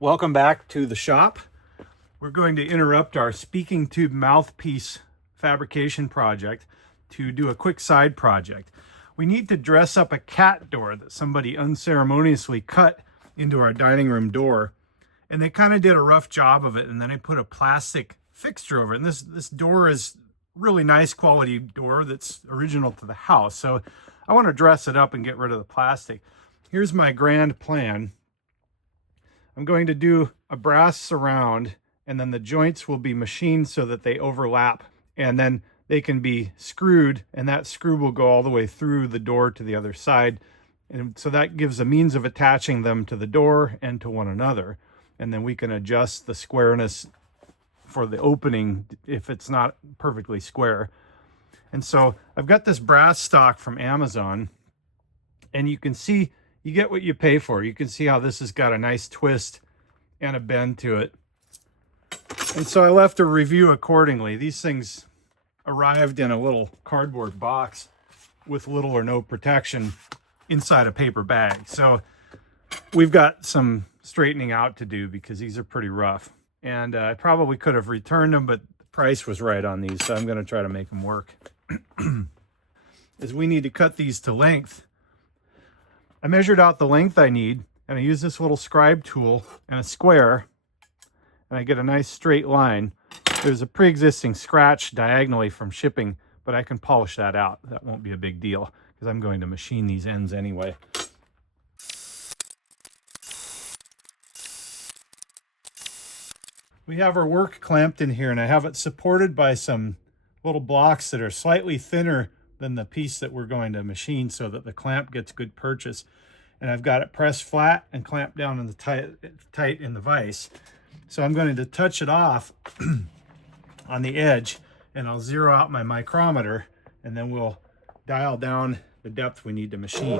Welcome back to the shop. We're going to interrupt our speaking tube mouthpiece fabrication project to do a quick side project. We need to dress up a cat door that somebody unceremoniously cut into our dining room door, and they kind of did a rough job of it, and then I put a plastic fixture over it. And this door is really nice quality door that's original to the house, so I want to dress it up and get rid of the plastic. Here's my grand plan. I'm going to do a brass surround, and then the joints will be machined so that they overlap, and then they can be screwed, and that screw will go all the way through the door to the other side. And so that gives a means of attaching them to the door and to one another. And then we can adjust the squareness for the opening if it's not perfectly square. And so I've got this brass stock from Amazon, and you can see you get what you pay for. You can see how this has got a nice twist and a bend to it. And so I left a review accordingly. These things arrived in a little cardboard box with little or no protection inside a paper bag. So we've got some straightening out to do because these are pretty rough. And I probably could have returned them, but the price was right on these, so I'm going to try to make them work. As we need to cut these to length, I measured out the length I need, and I use this little scribe tool and a square, and I get a nice straight line. There's a pre-existing scratch diagonally from shipping, but I can polish that out. That won't be a big deal because I'm going to machine these ends anyway. We have our work clamped in here, and I have it supported by some little blocks that are slightly thinner than the piece that we're going to machine so that the clamp gets good purchase. And I've got it pressed flat and clamped down in the tight in the vise. So I'm going to touch it off on the edge, and I'll zero out my micrometer, and then we'll dial down the depth we need to machine.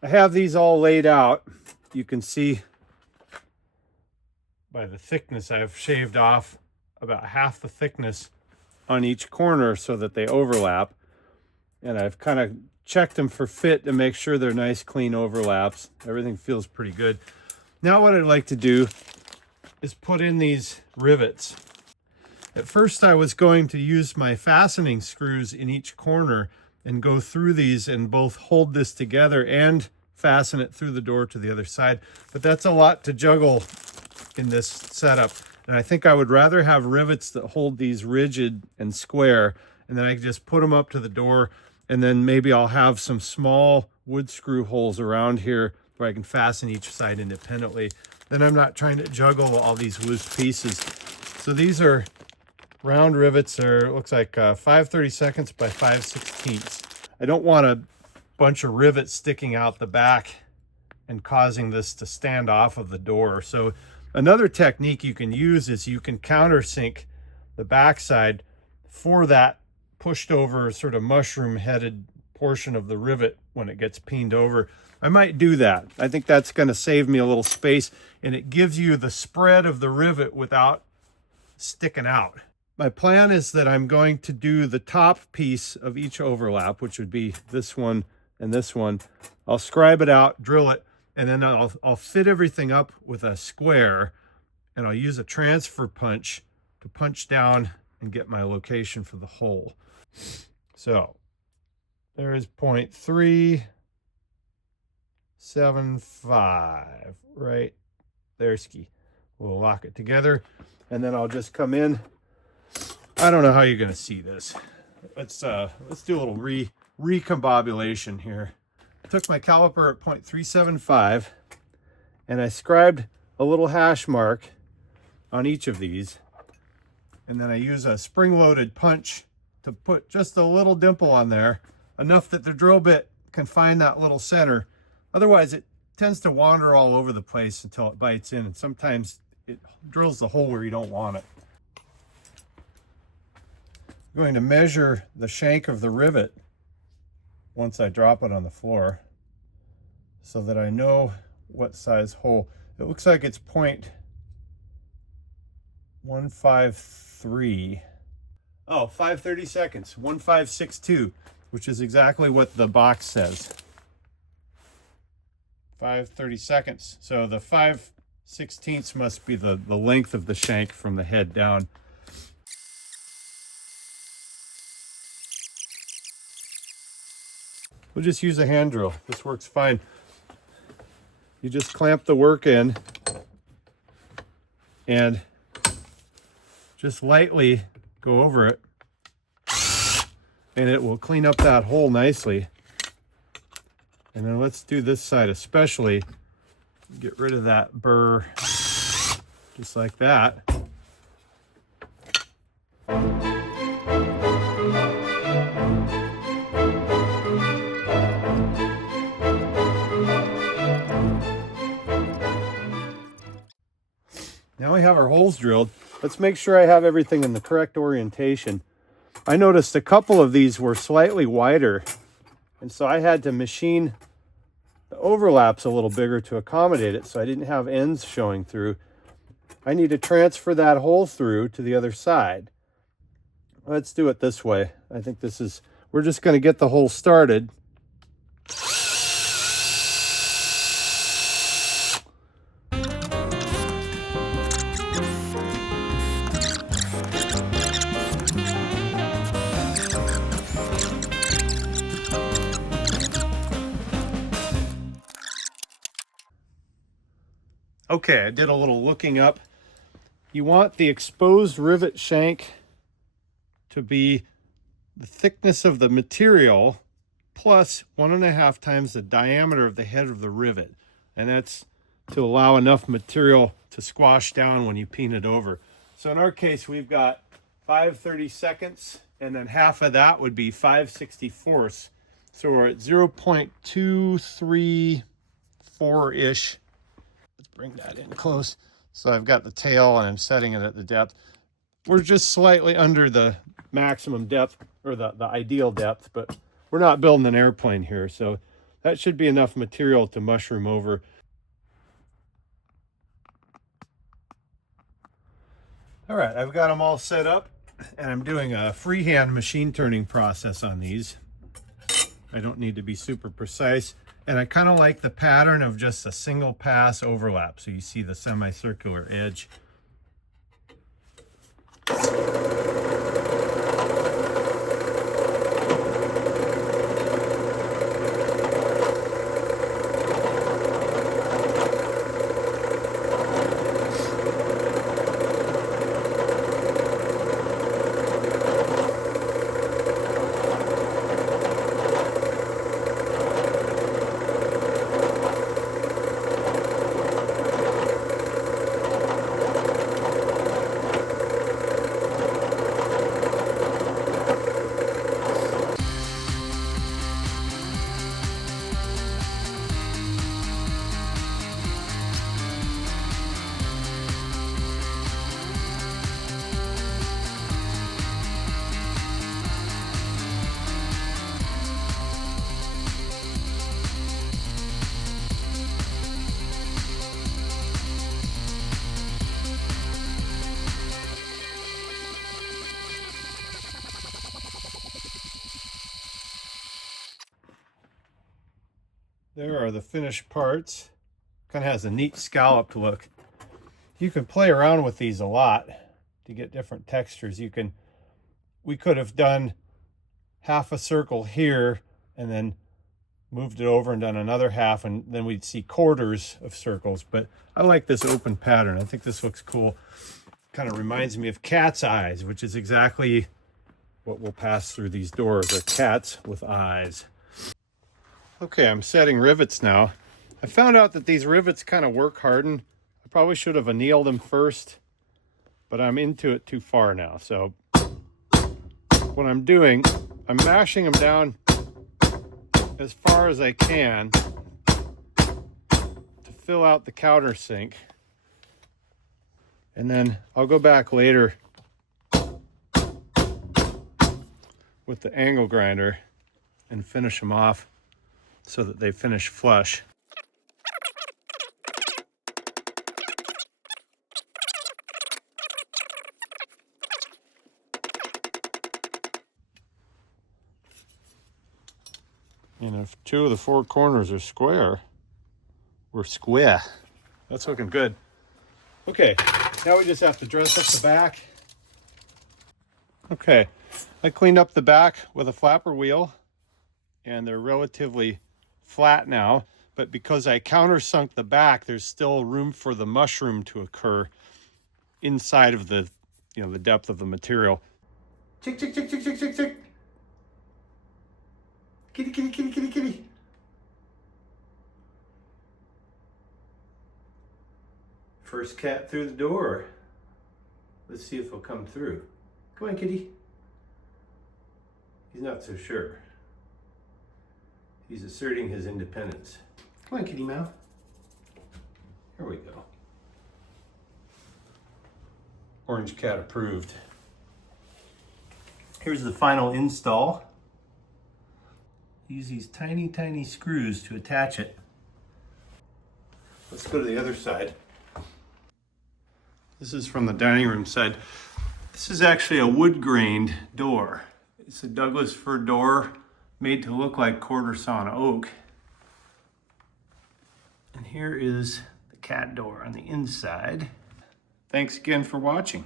I have these all laid out. You can see by the thickness, I've shaved off about half the thickness on each corner so that they overlap. And I've kind of checked them for fit to make sure they're nice, clean overlaps. Everything feels pretty good. Now what I'd like to do is put in these rivets. At first I was going to use my fastening screws in each corner and go through these and both hold this together and fasten it through the door to the other side. But that's a lot to juggle in this setup. And I think I would rather have rivets that hold these rigid and square, and then I can just put them up to the door, and then maybe I'll have some small wood screw holes around here where I can fasten each side independently. Then I'm not trying to juggle all these loose pieces. So these are round rivets, or it looks like 5/32 by 5/16. I don't want a bunch of rivets sticking out the back and causing this to stand off of the door. So another technique you can use is you can countersink the backside for that pushed over sort of mushroom headed portion of the rivet when it gets peened over. I might do that. I think that's going to save me a little space, and it gives you the spread of the rivet without sticking out. My plan is that I'm going to do the top piece of each overlap, which would be this one and this one. I'll scribe it out, drill it, and then I'll fit everything up with a square, and I'll use a transfer punch to punch down and get my location for the hole. So there is 0.375 right there. Ski. We'll lock it together, and then I'll just come in. I don't know how you're going to see this. Let's do a little recombobulation here. I took my caliper at 0.375, and I scribed a little hash mark on each of these, and then I use a spring-loaded punch to put just a little dimple on there, enough that the drill bit can find that little center. Otherwise, it tends to wander all over the place until it bites in, and sometimes it drills the hole where you don't want it. I'm going to measure the shank of the rivet once I drop it on the floor so that I know what size hole. It looks like it's 0.153. Oh, 5/32, 1562, which is exactly what the box says. 5/32. So the 5/16 must be the length of the shank from the head down. We'll just use a hand drill. This works fine. You just clamp the work in and just lightly go over it, and it will clean up that hole nicely. And then let's do this side especially. Get rid of that burr, just like that. Now we have our holes drilled. Let's make sure I have everything in the correct orientation. I noticed a couple of these were slightly wider, and so I had to machine the overlaps a little bigger to accommodate it so I didn't have ends showing through. I need to transfer that hole through to the other side. Let's do it this way. I think this is, we're just going to get the hole started. Okay, I did a little looking up. You want the exposed rivet shank to be the thickness of the material plus 1.5 times the diameter of the head of the rivet. And that's to allow enough material to squash down when you peen it over. So in our case, we've got 5/32, and then half of that would be 5/64. So we're at 0.234-ish. Let's bring that in close. So I've got the tail and I'm setting it at the depth. We're just slightly under the maximum depth, or the ideal depth, but we're not building an airplane here. So that should be enough material to mushroom over. All right, I've got them all set up, and I'm doing a freehand machine turning process on these. I don't need to be super precise. And I kind of like the pattern of just a single pass overlap. So you see the semicircular edge. There are the finished parts. Kind of has a neat scalloped look. You can play around with these a lot to get different textures. We could have done half a circle here and then moved it over and done another half, and then we'd see quarters of circles. But I like this open pattern. I think this looks cool. Kind of reminds me of cat's eyes, which is exactly what will pass through these doors, are cats with eyes. Okay, I'm setting rivets now. I found out that these rivets kind of work harden. I probably should have annealed them first, but I'm into it too far now. So what I'm doing, I'm mashing them down as far as I can to fill out the countersink. And then I'll go back later with the angle grinder and finish them off so that they finish flush. And if 2 of the 4 corners are square, we're square. That's looking good. Okay, now we just have to dress up the back. Okay, I cleaned up the back with a flapper wheel, and they're relatively flat now, but because I countersunk the back, there's still room for the mushroom to occur inside of the, the depth of the material. Chick, chick, chick, chick, chick, chick, chick. Kitty, kitty, kitty, kitty, kitty. First cat through the door. Let's see if he'll come through. Come on, kitty. He's not so sure. He's asserting his independence. Come on, kitty meow. Here we go. Orange cat approved. Here's the final install. Use these tiny, tiny screws to attach it. Let's go to the other side. This is from the dining room side. This is actually a wood-grained door. It's a Douglas fir door made to look like quarter sawn oak. And here is the cat door on the inside. Thanks again for watching.